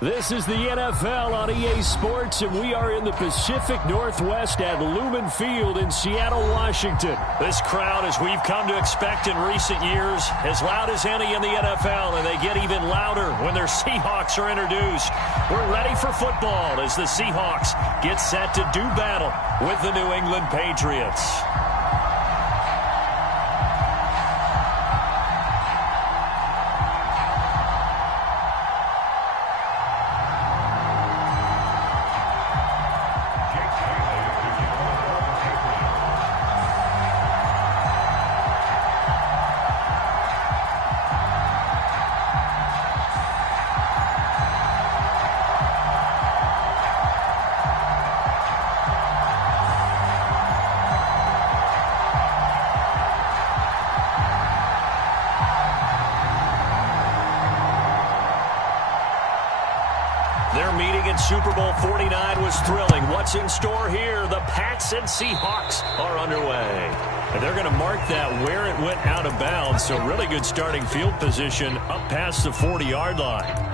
This is the NFL on EA Sports, and we are in the Pacific Northwest at Lumen Field in Seattle, Washington. This crowd, as we've come to expect in recent years, as loud as any in the NFL, and they get even louder when their Seahawks are introduced. We're ready for football as the Seahawks get set to do battle with the New England Patriots. Their meeting in Super Bowl 49 was thrilling. What's in store here? The Pats and Seahawks are underway. And they're going to mark that where it went out of bounds. So really good starting field position up past the 40-yard line.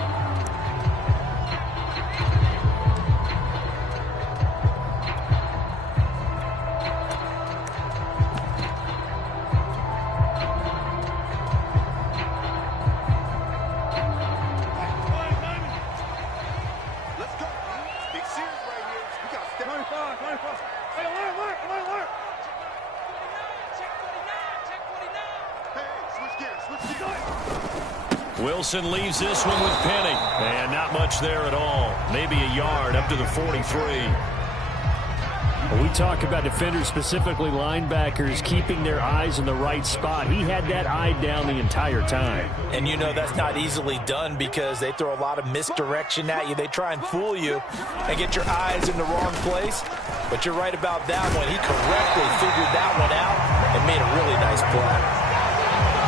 Wilson leaves this one with Penny. And not much there at all. Maybe a yard up to the 43. When we talk about defenders, specifically linebackers, keeping their eyes in the right spot. He had that eye down the entire time. And you know that's not easily done because they throw a lot of misdirection at you. They try and fool you and get your eyes in the wrong place. But you're right about that one. He correctly figured that one out and made a really nice play.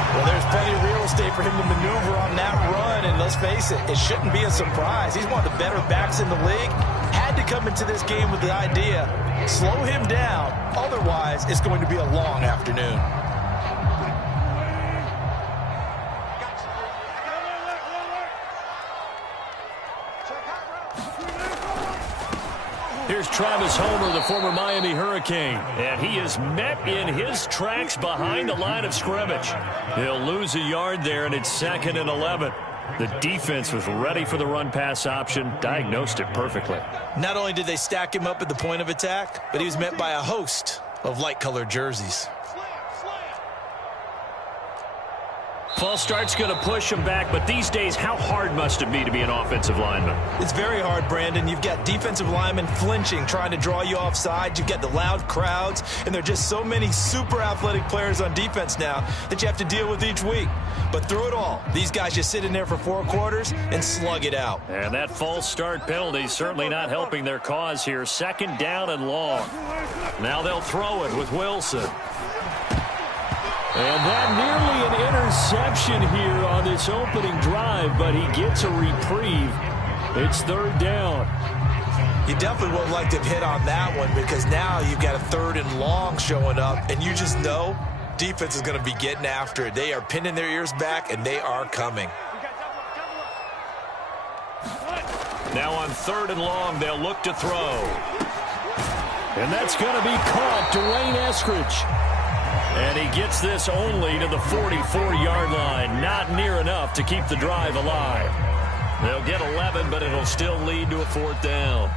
Well, there's plenty of real estate for him to maneuver on that run, and let's face it, it shouldn't be a surprise. He's one of the better backs in the league. Had to come into this game with the idea, slow him down, otherwise it's going to be a long afternoon. Here's Travis Homer, the former Miami Hurricane. And he is met in his tracks behind the line of scrimmage. He'll lose a yard there, and it's 2nd and 11. The defense was ready for the run-pass option, diagnosed it perfectly. Not only did they stack him up at the point of attack, but he was met by a host of light-colored jerseys. False start's going to push him back, but these days, how hard must it be to be an offensive lineman? It's very hard, Brandon. You've got defensive linemen flinching, trying to draw you off sides. You've got the loud crowds, and there are just so many super athletic players on defense now that you have to deal with each week. But through it all, these guys just sit in there for 4 quarters and slug it out. And that false start penalty certainly not helping their cause here. 2nd down and long. Now they'll throw it with Wilson. And that nearly an interception here on this opening drive, but he gets a reprieve. It's 3rd down. You definitely would like to have hit on that one because now you've got a 3rd and long showing up, and you just know defense is going to be getting after it. They are pinning their ears back, and they are coming. Now on 3rd and long, they'll look to throw. And that's going to be caught. Dwayne Eskridge. And he gets this only to the 44-yard line. Not near enough to keep the drive alive. They'll get 11, but it'll still lead to a 4th down.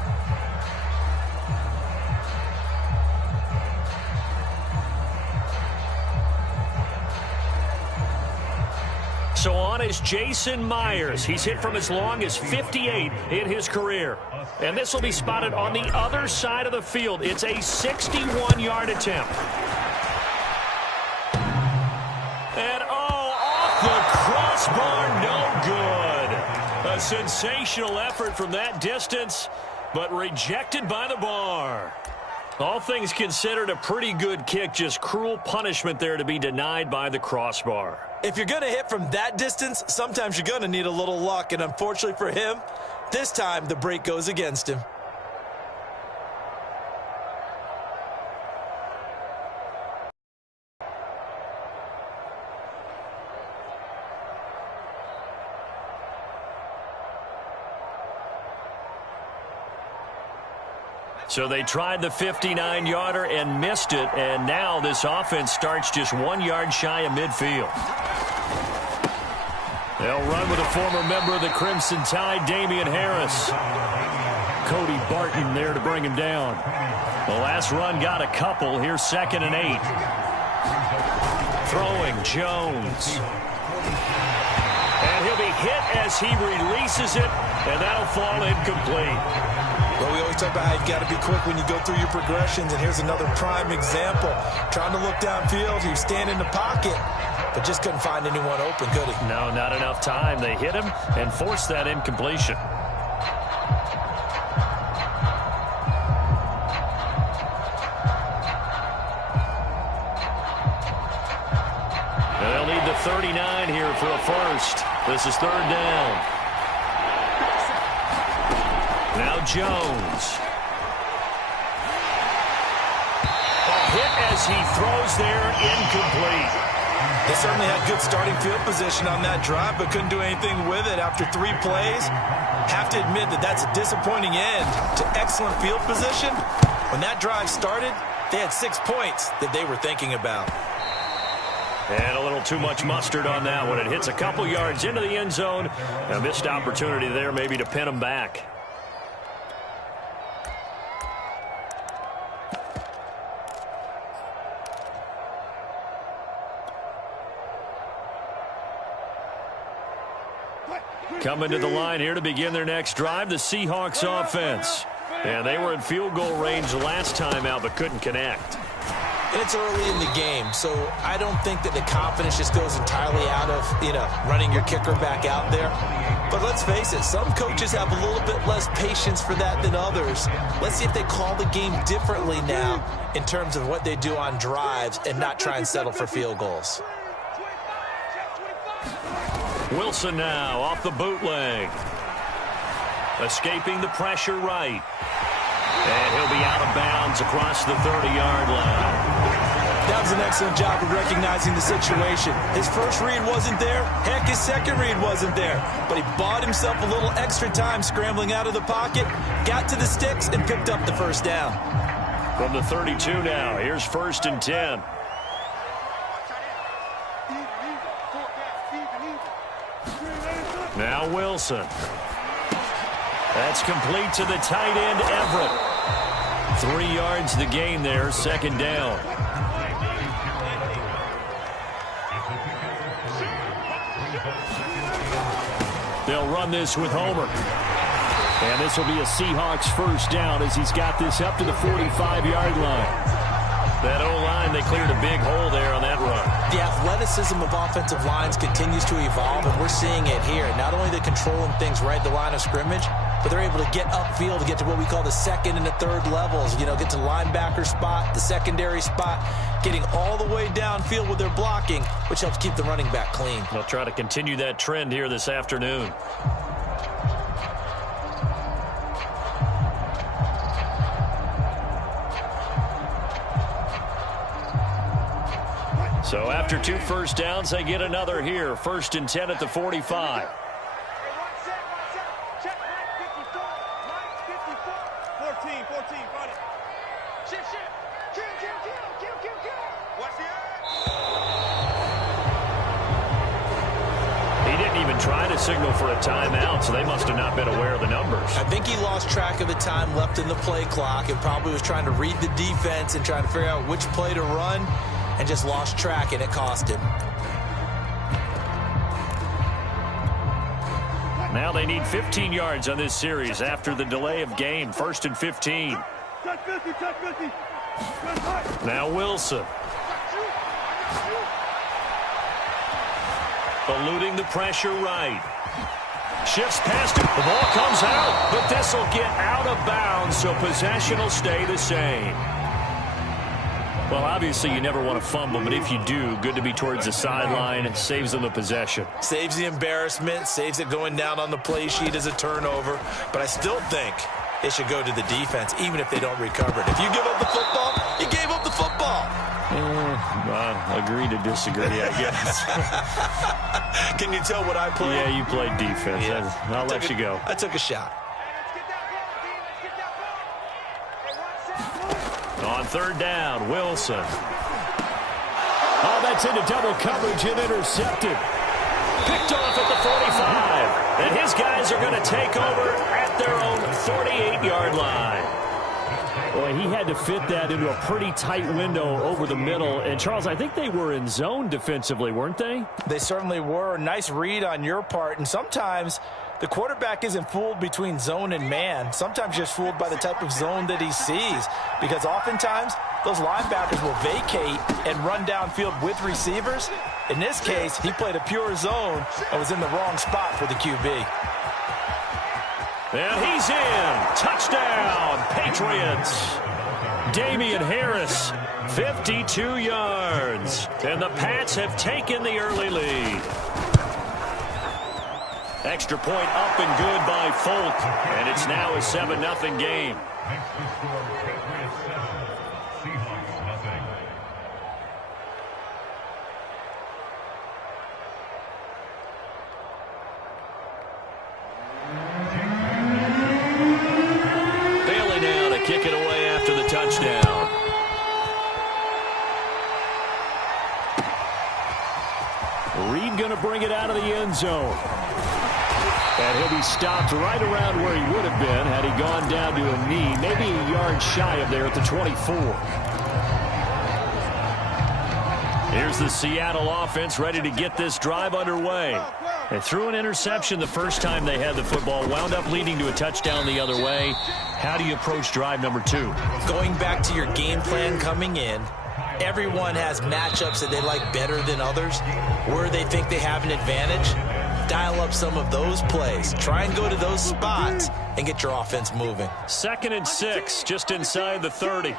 So on is Jason Myers. He's hit from as long as 58 in his career. And this will be spotted on the other side of the field. It's a 61-yard attempt. And, off the crossbar, no good. A sensational effort from that distance, but rejected by the bar. All things considered, a pretty good kick, just cruel punishment there to be denied by the crossbar. If you're going to hit from that distance, sometimes you're going to need a little luck, and unfortunately for him, this time the break goes against him. So they tried the 59-yarder and missed it, and now this offense starts just 1 yard shy of midfield. They'll run with a former member of the Crimson Tide, Damian Harris. Cody Barton there to bring him down. The last run got a couple. Here's 2nd and 8. Throwing Jones. And he'll be hit as he releases it, and that'll fall incomplete. Well, we always talk about how you've got to be quick when you go through your progressions, and here's another prime example. Trying to look downfield, he was standing in the pocket, but just couldn't find anyone open, could he? No, not enough time. They hit him and forced that incompletion. They'll need the 39 here for a first. This is 3rd down. Now Jones. A hit as he throws there, incomplete. They certainly had good starting field position on that drive, but couldn't do anything with it after 3 plays. Have to admit that that's a disappointing end to excellent field position. When that drive started, they had 6 points that they were thinking about. And a little too much mustard on that one. It hits a couple yards into the end zone. A missed opportunity there maybe to pin them back. Coming to the line here to begin their next drive, the Seahawks offense. And they were in field goal range last time out, but couldn't connect. And it's early in the game, so I don't think that the confidence just goes entirely out of, running your kicker back out there. But let's face it, some coaches have a little bit less patience for that than others. Let's see if they call the game differently now in terms of what they do on drives and not try and settle for field goals. Wilson now off the bootleg. Escaping the pressure right. And he'll be out of bounds across the 30-yard line. That was an excellent job of recognizing the situation. His first read wasn't there. Heck, his second read wasn't there. But he bought himself a little extra time scrambling out of the pocket, got to the sticks, and picked up the first down. From the 32 now, here's 1st and 10. Now Wilson. That's complete to the tight end, Everett. 3 yards the gain there, 2nd down. They'll run this with Homer. And this will be a Seahawks first down as he's got this up to the 45-yard line. That O-line, they cleared a big hole there on that run. The athleticism of offensive lines continues to evolve, and we're seeing it here. Not only are they controlling things right at the line of scrimmage, but they're able to get upfield to get to what we call the 2nd and the 3rd levels. Get to the linebacker spot, the secondary spot, getting all the way downfield with their blocking, which helps keep the running back clean. They'll try to continue that trend here this afternoon. So after 2 first downs, they get another here. 1st and 10 at the 45. He didn't even try to signal for a timeout, so they must have not been aware of the numbers. I think he lost track of the time left in the play clock and probably was trying to read the defense and trying to figure out which play to run, and just lost track, and it cost him. Now they need 15 yards on this series after the delay of game. 1st and 15. Now Wilson. Eluding the pressure right. Shifts past him. The ball comes out, but this will get out of bounds, so possession will stay the same. Well, obviously, you never want to fumble, but if you do, good to be towards the sideline. It saves them the possession. Saves the embarrassment, saves it going down on the play sheet as a turnover. But I still think it should go to the defense, even if they don't recover it. If you give up the football, you gave up the football. Agree to disagree, I guess. Can you tell what I played? Yeah, you played defense. Yeah. I'll let you go. I took a shot. On third down, Wilson. Oh, that's into double coverage and intercepted. Picked off at the 45. And his guys are going to take over at their own 48-yard line. Boy, he had to fit that into a pretty tight window over the middle. And, Charles, I think they were in zone defensively, weren't they? They certainly were. Nice read on your part. And sometimes the quarterback isn't fooled between zone and man. Sometimes just fooled by the type of zone that he sees. Because oftentimes those linebackers will vacate and run downfield with receivers. In this case, he played a pure zone and was in the wrong spot for the QB. And he's in. Touchdown, Patriots. Damian Harris, 52 yards. And the Pats have taken the early lead. Extra point up and good by Folk. And it's now a 7-0 game. Kick it away after the touchdown. Reed going to bring it out of the end zone. And he'll be stopped right around where he would have been had he gone down to a knee, maybe a yard shy of there at the 24. Here's the Seattle offense ready to get this drive underway. They threw an interception the first time they had the football, wound up leading to a touchdown the other way. How do you approach drive number 2? Going back to your game plan coming in, everyone has matchups that they like better than others, where they think they have an advantage. Dial up some of those plays. Try and go to those spots and get your offense moving. 2nd and 6, just inside the 30.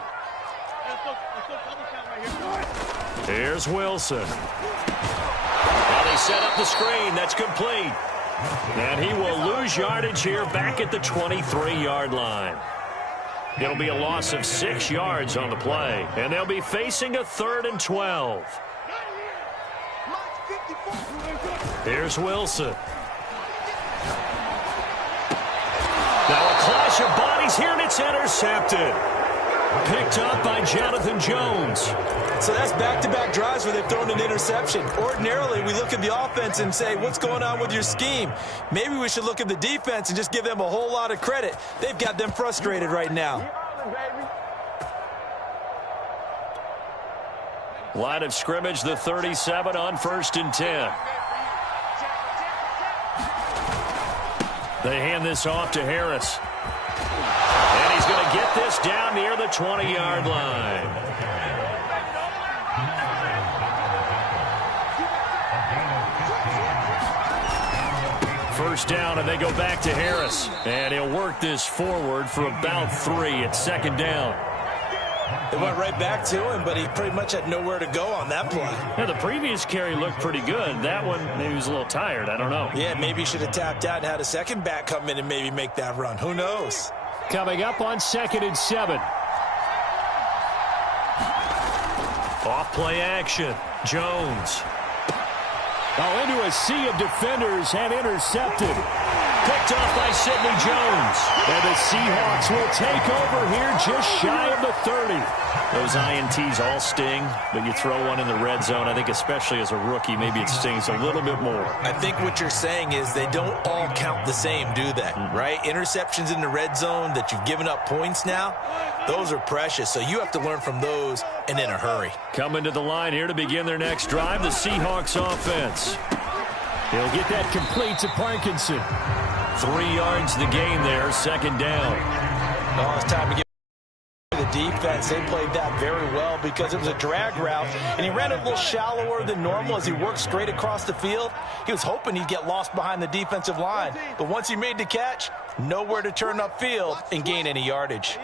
Here's Wilson. Well, they set up the screen. That's complete. And he will lose yardage here back at the 23-yard line. It'll be a loss of 6 yards on the play. And they'll be facing a 3rd and 12. Here's Wilson. Now a clash of bodies here, and it's intercepted. Picked up by Jonathan Jones. So that's back-to-back drives where they've thrown an interception. Ordinarily, we look at the offense and say, what's going on with your scheme? Maybe we should look at the defense and just give them a whole lot of credit. They've got them frustrated right now. Line of scrimmage, the 37 on 1st and 10. They hand this off to Harris. And he's going to get this down near the 20-yard line. First down, and they go back to Harris. And he'll work this forward for about 3 at 2nd down. They went right back to him, but he pretty much had nowhere to go on that play. Yeah, the previous carry looked pretty good. That one, maybe he was a little tired. I don't know. Yeah, maybe he should have tapped out and had a second back come in and maybe make that run. Who knows? Coming up on 2nd and 7. Off play action. Jones. Oh, into a sea of defenders and intercepted. Picked off by Sidney Jones. And the Seahawks will take over here just shy of the 30. Those INTs all sting, but you throw one in the red zone, I think especially as a rookie, maybe it stings a little bit more. I think what you're saying is they don't all count the same, do they? Right? Interceptions in the red zone that you've given up points now, those are precious. So you have to learn from those and in a hurry. Coming to the line here to begin their next drive, the Seahawks offense. He'll get that complete to Parkinson. 3 yards the gain there, 2nd down. Oh, it's time to get the defense. They played that very well because it was a drag route, and he ran a little shallower than normal as he worked straight across the field. He was hoping he'd get lost behind the defensive line, but once he made the catch, nowhere to turn upfield and gain any yardage.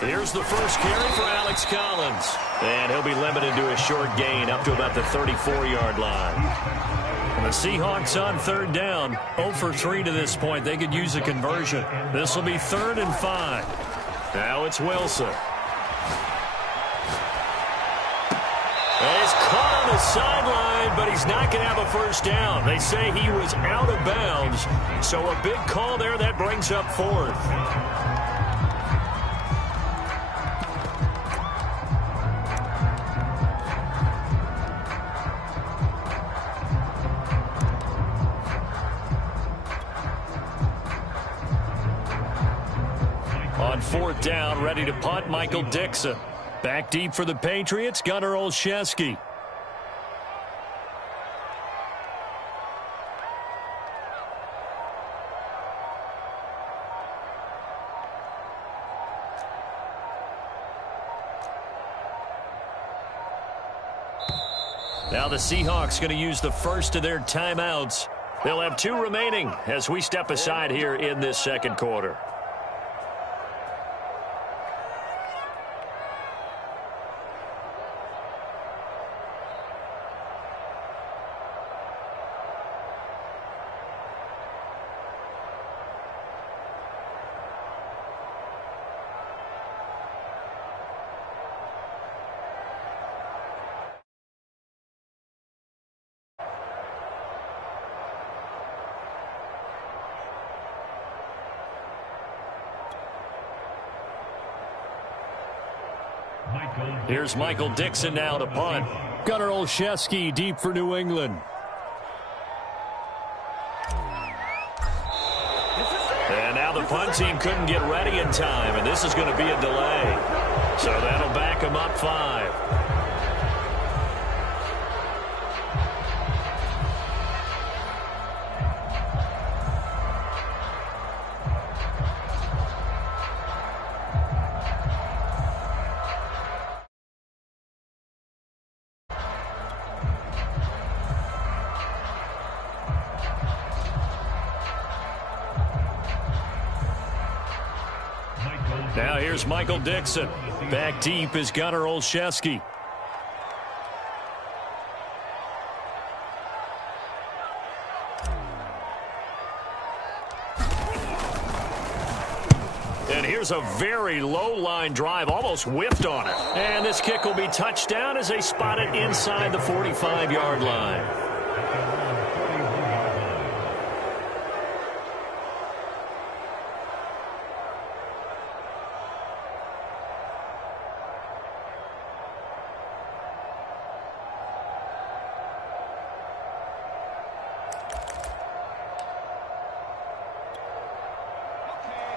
Here's the first carry for Alex Collins. And he'll be limited to a short gain up to about the 34-yard line. And the Seahawks on 3rd down. 0 for 3 to this point. They could use a conversion. This will be 3rd and 5. Now it's Wilson. And he's caught on the sideline, but he's not going to have a first down. They say he was out of bounds. So a big call there that brings up 4th. on 4th down, ready to punt, Michael Dixon. Back deep for the Patriots, Gunnar Olszewski. Now the Seahawks going to use the first of their timeouts. They'll have 2 remaining as we step aside here in this second quarter. Here's Michael Dixon now to punt. Gunnar Olszewski deep for New England. And now the punt team couldn't get ready in time, and this is going to be a delay. So that'll back them up 5. Now here's Michael Dixon. Back deep is Gunnar Olszewski. And here's a very low line drive, almost whiffed on it. And this kick will be touchdown as they spot it inside the 45-yard line.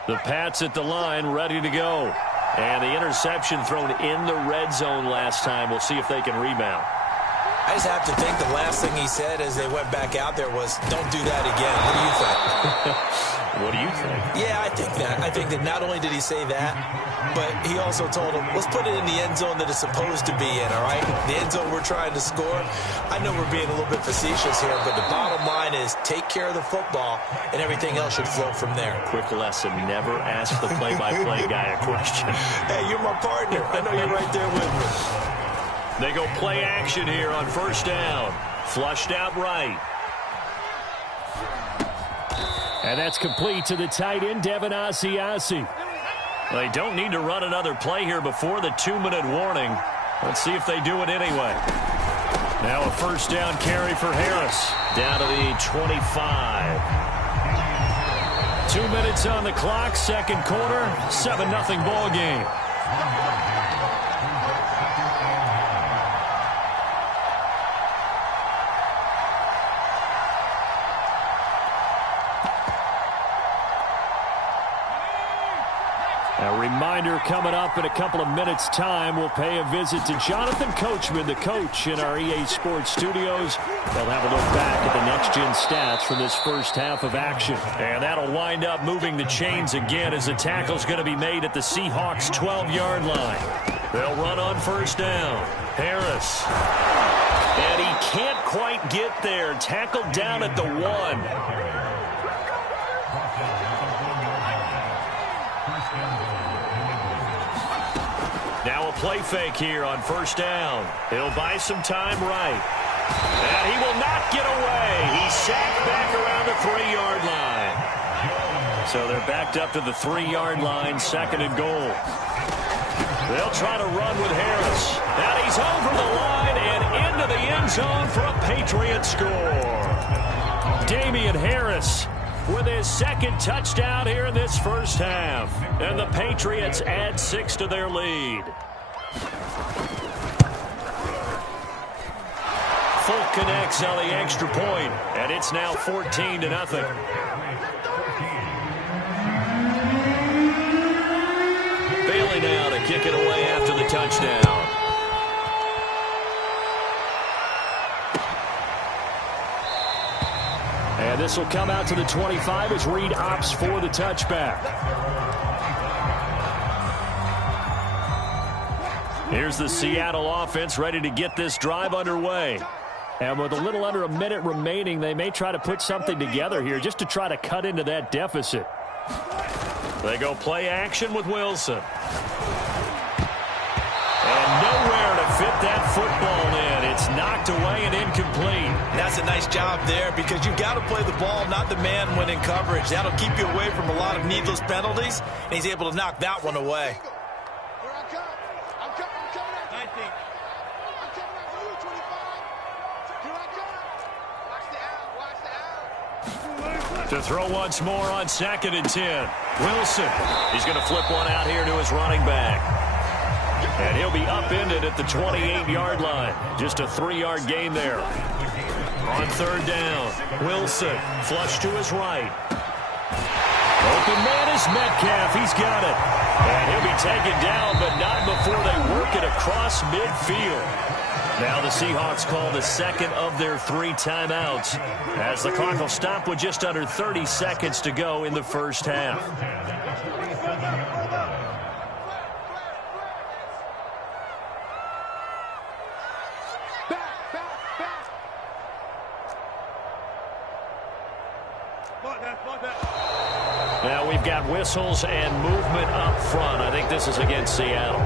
The Pats at the line, ready to go. And the interception thrown in the red zone last time. We'll see if they can rebound. I just have to think the last thing he said as they went back out there was, don't do that again. What do you think? What do you think? Yeah, I think that. I think that not only did he say that, but he also told him, let's put it in the end zone that it's supposed to be in, all right? The end zone we're trying to score. I know we're being a little bit facetious here, but the bottom line is take care of the football, and everything else should flow from there. Quick lesson, never ask the play-by-play guy a question. Hey, you're my partner. I know you're right there with me. They go play action here on 1st down. Flushed out right. And that's complete to the tight end, Devin Asiasi. They don't need to run another play here before the 2-minute warning. Let's see if they do it anyway. Now a 1st down carry for Harris. Down to the 25. 2 minutes on the clock, second quarter, 7-0 ball game. A reminder coming up in a couple of minutes' time. We'll pay a visit to Jonathan Coachman, the coach in our EA Sports studios. They'll have a look back at the next-gen stats from this first half of action. And that'll wind up moving the chains again as the tackle's going to be made at the Seahawks' 12-yard line. They'll run on 1st down. Harris. And he can't quite get there. Tackled down at the 1. Now a play fake here on 1st down. He'll buy some time right. And he will not get away. He's sacked back around the 3-yard line. So they're backed up to the 3-yard line, 2nd and goal. They'll try to run with Harris. And he's over the line and into the end zone for a Patriot score. Damian Harris with his 2nd touchdown here in this first half. And the Patriots add 6 to their lead. Folk connects on the extra point, and it's now 14-0. touchdown. And this will come out to the 25 as Reed opts for the touchback. Here's the Seattle offense ready to get this drive underway. And with a little under a minute remaining, they may try to put something together here just to try to cut into that deficit. They go play action with Wilson. And nowhere to fit that football in. It's knocked away and incomplete. That's a nice job there because you've got to play the ball, not the man when in coverage. That'll keep you away from a lot of needless penalties, and he's able to knock that one away. To throw once more on 2nd and 10. Wilson. He's going to flip one out here to his running back. And he'll be upended at the 28-yard line. Just a 3-yard gain there. On 3rd down, Wilson. Flush to his right. Open man is Metcalf. He's got it. And he'll be taken down, but not before they work it across midfield. Now the Seahawks call the second of their 3 timeouts as the clock will stop with just under 30 seconds to go in the first half. Now we've got whistles and movement up front. I think this is against Seattle.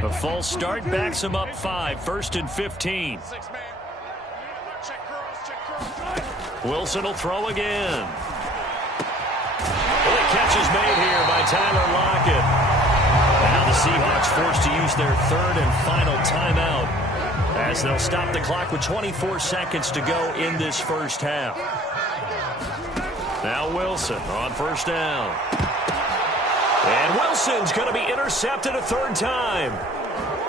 A false start backs him up 5, 1st and 15. Wilson will throw again. Well, the catch is made here by Tyler Lockett. Now the Seahawks forced to use their 3rd and final timeout as they'll stop the clock with 24 seconds to go in this first half. Now Wilson on 1st down. And Wilson's going to be intercepted a 3rd time.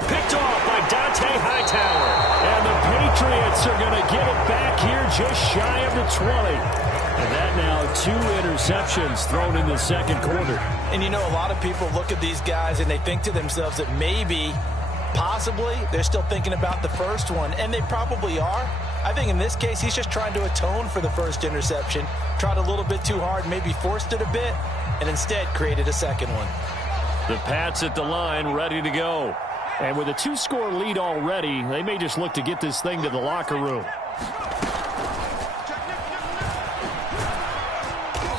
Picked off by Dante Hightower. And the Patriots are going to get it back here just shy of the 20. And that now 2 interceptions thrown in the 2nd quarter. And you know, a lot of people look at these guys and they think to themselves that maybe, possibly, they're still thinking about the first one. And they probably are. I think in this case, he's just trying to atone for the first interception. Tried a little bit too hard, maybe forced it a bit, and instead created a 2nd one. The Pats at the line, ready to go. And with a 2-score lead already, they may just look to get this thing to the locker room.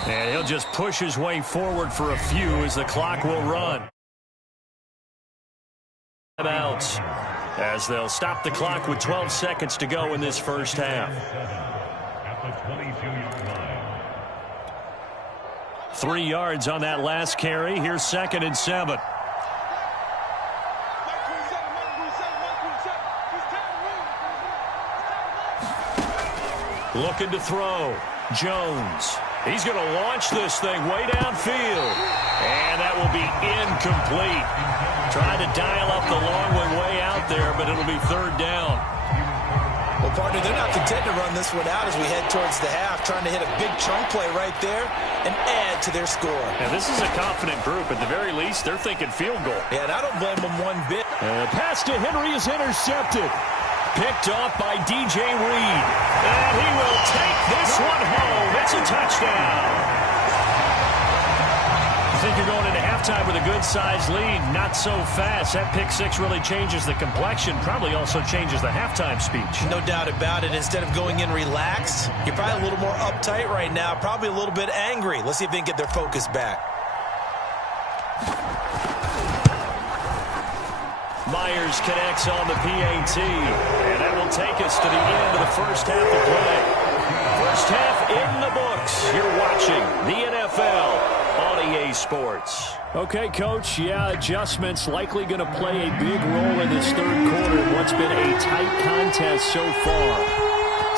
And he'll just push his way forward for a few as the clock will run. Timeouts as they'll stop the clock with 12 seconds to go in this first half. 3 yards on that last carry. Here's 2nd and 7. Looking to throw. Jones. He's going to launch this thing way downfield. And that will be incomplete. Trying to dial up the long way out there, but it'll be 3rd down. Well, partner, they're not content to run this one out as we head towards the half, trying to hit a big chunk play right there and add to their score. Now, this is a confident group. At the very least, they're thinking field goal. Yeah, and I don't blame them one bit. And the pass to Henry is intercepted. Picked off by DJ Reed. And he will take this one home. It's a touchdown. I think you're going into halftime with a good-sized lead. Not so fast. That pick 6 really changes the complexion. Probably also changes the halftime speech. No doubt about it. Instead of going in relaxed, you're probably a little more uptight right now. Probably a little bit angry. Let's see if they can get their focus back. Myers connects on the PAT. And that will take us to the end of the first half of play. First half in the books. You're watching the NFL on EA Sports. Okay, Coach. Yeah, adjustments likely going to play a big role in this 3rd quarter in what's been a tight contest so far.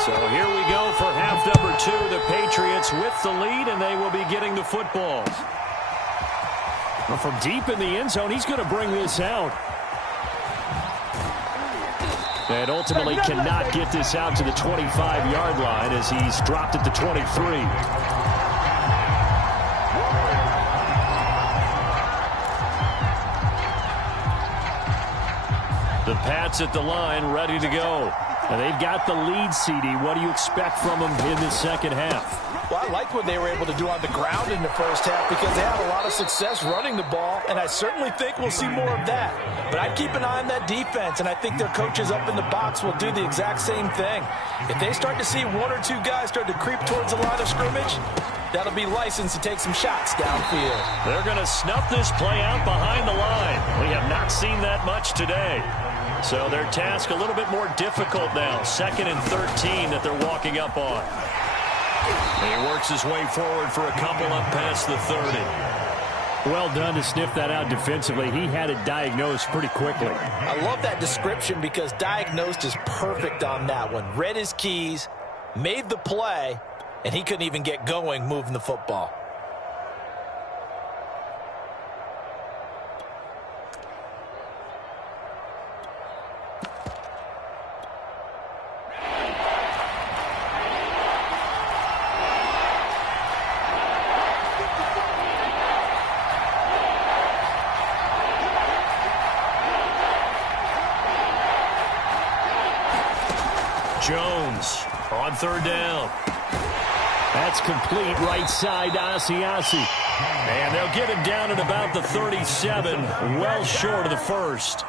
So here we go for half Drive number 2, the Patriots with the lead, and they will be getting the football. Well, from deep in the end zone, he's going to bring this out. And ultimately cannot get this out to the 25-yard line as he's dropped at the 23. The Pats at the line, ready to go. And they've got the lead, CD. What do you expect from them in the second half? Well, I like what they were able to do on the ground in the first half because they had a lot of success running the ball, and I certainly think we'll see more of that. But I'd keep an eye on that defense, and I think their coaches up in the box will do the exact same thing. If they start to see 1 or 2 guys start to creep towards the line of scrimmage, that'll be licensed to take some shots downfield. They're going to snuff this play out behind the line. We have not seen that much today. So their task a little bit more difficult now. 2nd and 13 that they're walking up on. And he works his way forward for a couple up past the 30. Well done to sniff that out defensively. He had it diagnosed pretty quickly. I love that description because diagnosed is perfect on that one. Read his keys, made the play, and he couldn't even get going moving the football. Jones on 3rd down. That's complete right side to Asiasi. And they'll get him down at about the 37, well short of the first.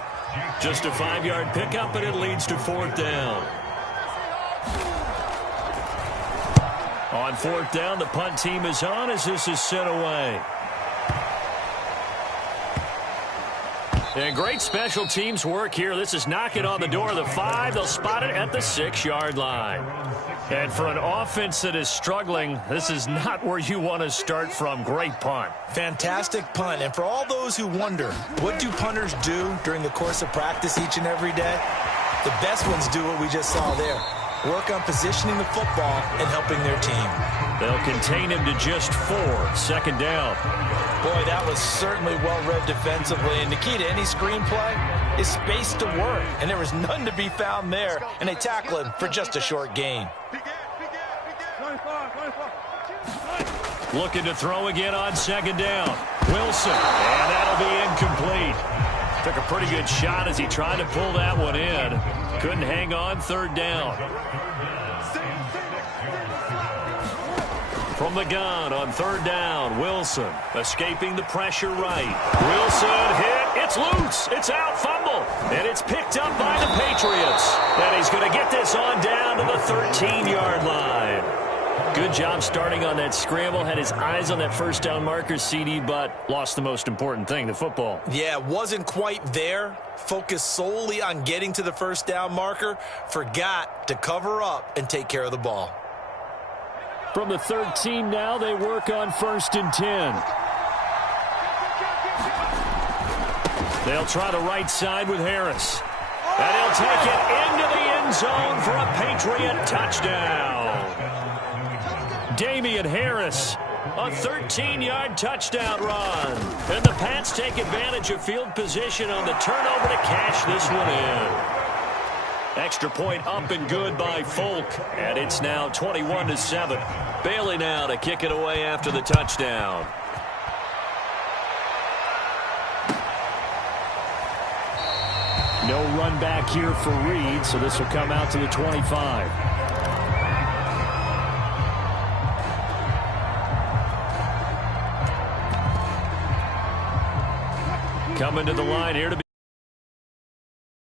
Just a 5-yard pickup, and it leads to 4th down. On 4th down, the punt team is on as this is sent away. And great special teams work here. This is knocking on the door of the 5. They'll spot it at the 6-yard line. And for an offense that is struggling, this is not where you want to start from. Great punt. Fantastic punt. And for all those who wonder, what do punters do during the course of practice each and every day? The best ones do what we just saw there. Work on positioning the football and helping their team. They'll contain him to just 4. 2nd down. Boy, that was certainly well-read defensively. And the key to any screenplay is space to work. And there was none to be found there. And they tackle him for just a short gain. Looking to throw again on 2nd down. Wilson. And that'll be incomplete. Took a pretty good shot as he tried to pull that one in. Couldn't hang on. 3rd down. From the gun on 3rd down, Wilson escaping the pressure right. Wilson hit. It's loose. It's out. Fumble. And it's picked up by the Patriots. And he's going to get this on down to the 13-yard line. Good job starting on that scramble. Had his eyes on that 1st down marker, CD, but lost the most important thing, the football. Yeah, wasn't quite there. Focused solely on getting to the 1st down marker. Forgot to cover up and take care of the ball. From the 13 now, they work on 1st and 10. They'll try the right side with Harris. And he'll take it into the end zone for a Patriot touchdown. Damian Harris, a 13-yard touchdown run. And the Pats take advantage of field position on the turnover to cash this one in. Extra point up and good by Folk. And it's now 21-7. Bailey now to kick it away after the touchdown. No run back here for Reed, so this will come out to the 25. Coming to the line here to